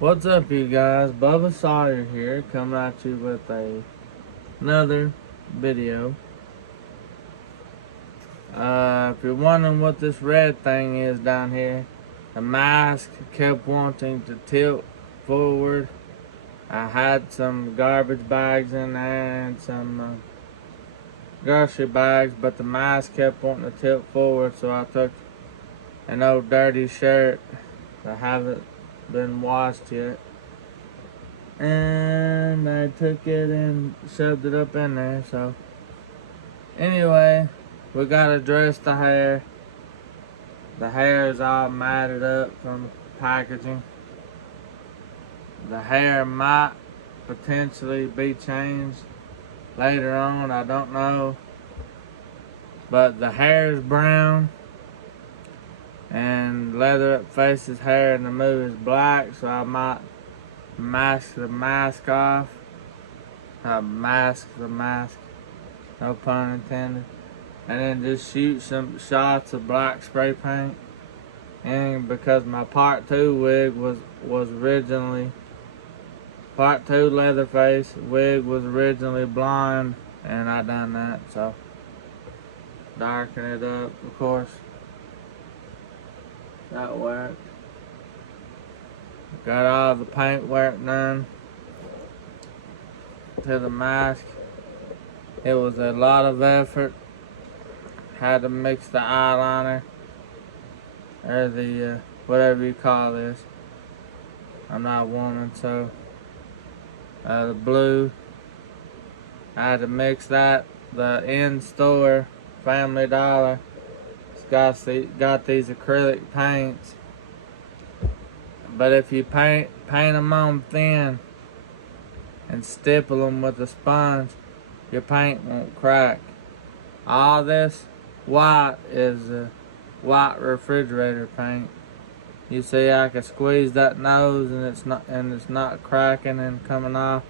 What's up, you guys? Bubba Sawyer here, coming at you with another video. If you're wondering what this red thing is down here, the mask kept wanting to tilt forward. I had some garbage bags in there and some grocery bags, but the mask kept wanting to tilt forward, so I took an old dirty shirt that haven't been washed yet, and I took it and shoved it up in there. So anyway, we gotta dress the hair. The hair is all matted up from packaging. The hair might potentially be changed later on, I don't know, but the hair is brown and Leather Up Face's hair in the movie is black, so I might mask the mask off. Mask the mask, no pun intended. And then just shoot some shots of black spray paint. And because my part 2 wig was originally, part 2 Leatherface wig was originally blonde, and I done that, so darken it up, of course. That worked. Got all the paint work done to the mask. It was a lot of effort. Had to mix the eyeliner, or the whatever you call this. I'm not a woman, so the blue. I had to mix that. The in-store Family Dollar got these acrylic paints, but if you paint them on thin and stipple them with a sponge, your paint won't crack. All this white is white refrigerator paint. You see, I can squeeze that nose and it's not cracking and coming off.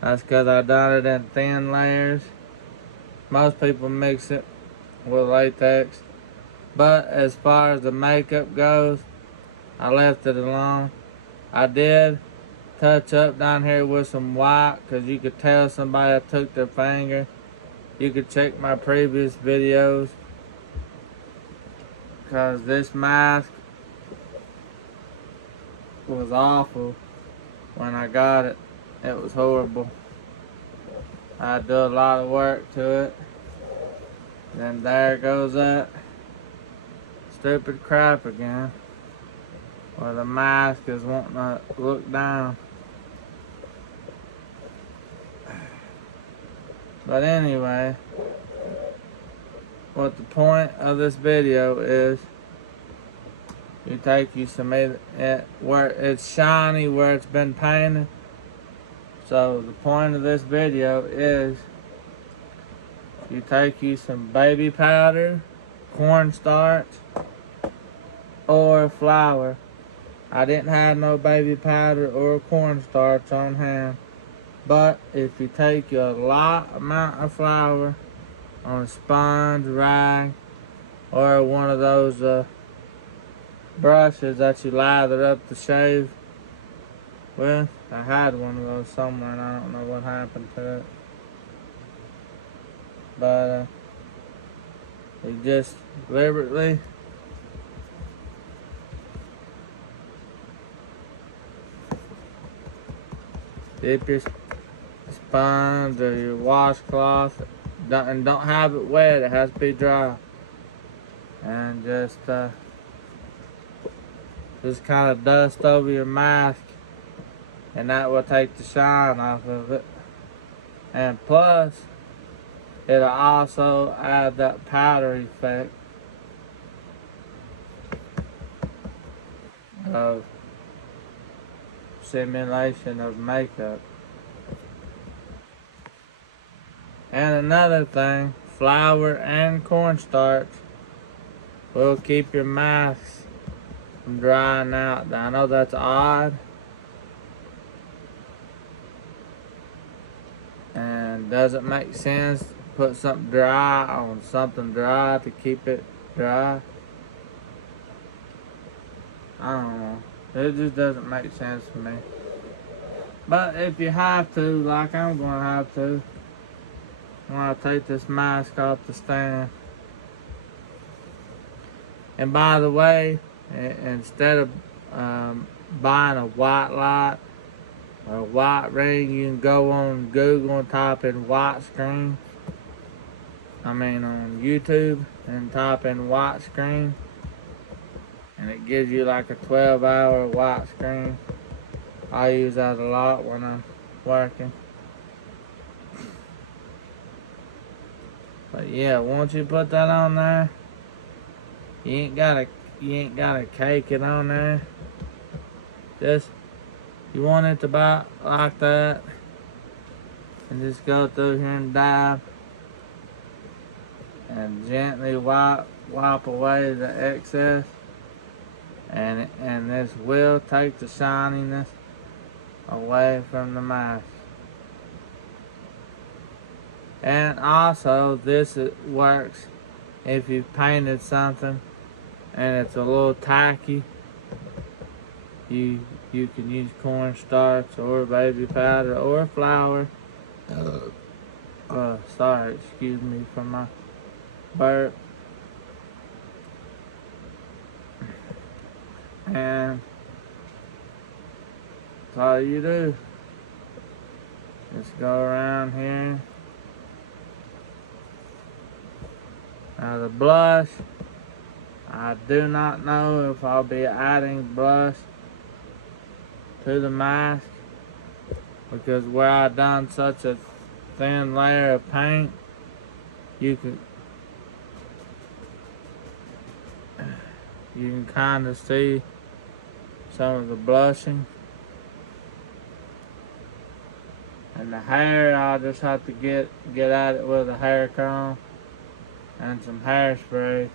That's because I done it in thin layers. Most people mix it with latex. But as far as the makeup goes, I left it alone. I did touch up down here with some white, because you could tell somebody took their finger. You could check my previous videos, because this mask was awful when I got it. It was horrible. I do a lot of work to it. Then there goes that stupid crap again, where the mask is wanting to look down. But anyway, what the point of this video is, you take you some it where it's shiny, where it's been painted. So the point of this video is, you take you some baby powder, cornstarch, or flour. I didn't have no baby powder or cornstarch on hand, but if you take a lot amount of flour on a sponge, rag, or one of those brushes that you lather up to shave with. I had one of those somewhere and I don't know what happened to it. But you just deliberately dip your sponge or your washcloth, and don't have it wet, it has to be dry. And just kind of dust over your mask, and that will take the shine off of it. And plus, it'll also add that powder effect of simulation of makeup. And another thing, flour and cornstarch will keep your masks from drying out. I know that's odd, and doesn't make sense to put something dry on something dry to keep it dry. I don't know. It just doesn't make sense to me. But if you have to, like I'm gonna have to, when I take this mask off the stand. And by the way, instead of buying a white light or a white ring, you can go on Google and type in white screen. On YouTube and type in white screen. And it gives you like a 12-hour white screen. I use that a lot when I'm working. But yeah, once you put that on there, you ain't gotta cake it on there. Just, you want it to be like that, and just go through here and dab and gently wipe away the excess, and this will take the shininess away from the mask. And also, this works if you've painted something and it's a little tacky. You can use cornstarch or baby powder or flour. Sorry, excuse me for my burp. And that's all you do. Just go around here. Now the blush, I do not know if I'll be adding blush to the mask, because where I done such a thin layer of paint, you can kind of see some of the blushing. And the hair, I'll just have to get at it with a hair comb and some hairspray.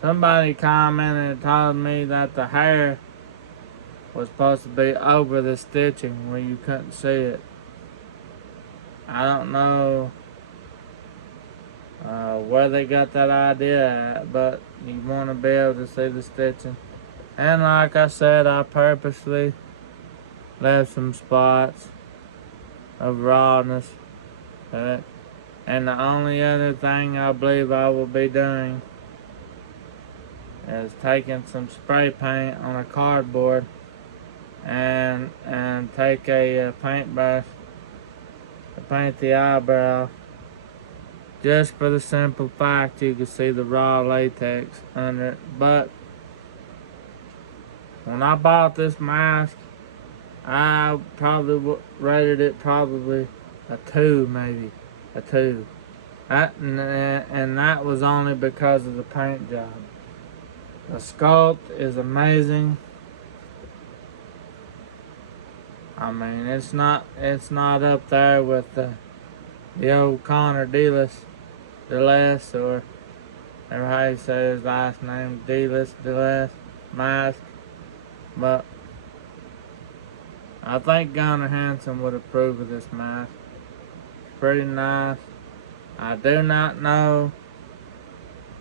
Somebody commented and told me that the hair was supposed to be over the stitching where you couldn't see it. I don't know where they got that idea at, but you want to be able to see the stitching. And like I said, I purposely left some spots of rawness. And the only other thing I believe I will be doing is taking some spray paint on a cardboard and take a paintbrush to paint the eyebrow, just for the simple fact you can see the raw latex under it. But when I bought this mask, I probably rated it probably a 2, maybe a 2. And that was only because of the paint job. The sculpt is amazing. It's not up there with the old Connor Delis, or whatever how you say his last name, Delis mask. But I think Gunnar Hansen would approve of this mask. Pretty nice. I do not know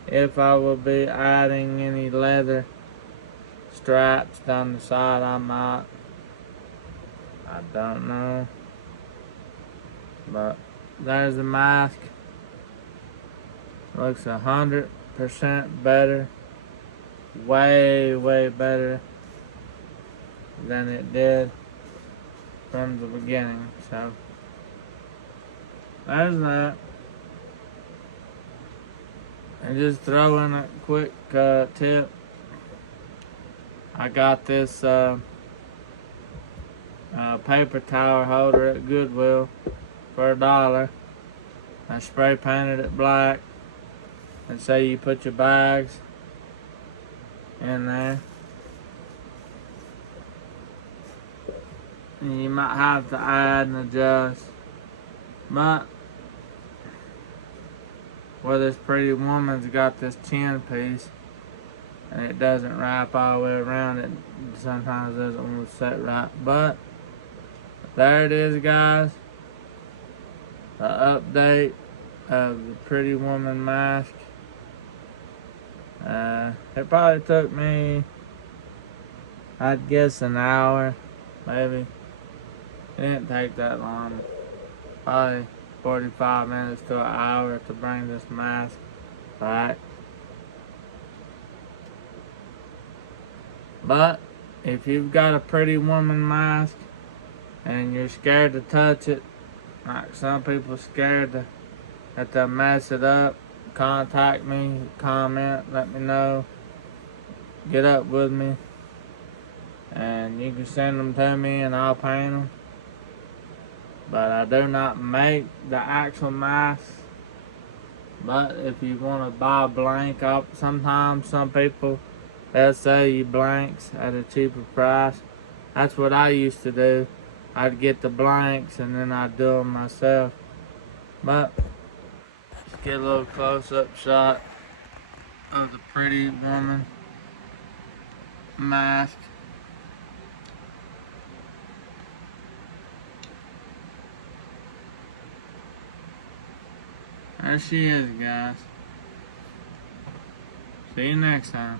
if I will be adding any leather straps down the side. I might. I don't know. But there's the mask. Looks 100% better. Way, way better than it did from the beginning. So there's that. And just throw in a quick tip. I got this paper towel holder at Goodwill for $1. I spray painted it black, and say you put your bags in there. And you might have to add and adjust. But where this pretty woman's got this chin piece and it doesn't wrap all the way around, it sometimes doesn't want to set right. But there it is, guys. The update of the Pretty Woman mask. It probably took me, I'd guess, an hour, maybe. It didn't take that long. Probably 45 minutes to an hour to bring this mask back. But if you've got a pretty woman mask and you're scared to touch it, like some people scared that they'll mess it up, contact me, comment, let me know, get up with me, and you can send them to me and I'll paint them. But I do not make the actual mask. But if you want to buy blank, sometimes some people, they'll sell you blanks at a cheaper price. That's what I used to do. I'd get the blanks and then I'd do them myself. But let's get a little close-up shot of the pretty woman mask. There she is, guys. See you next time.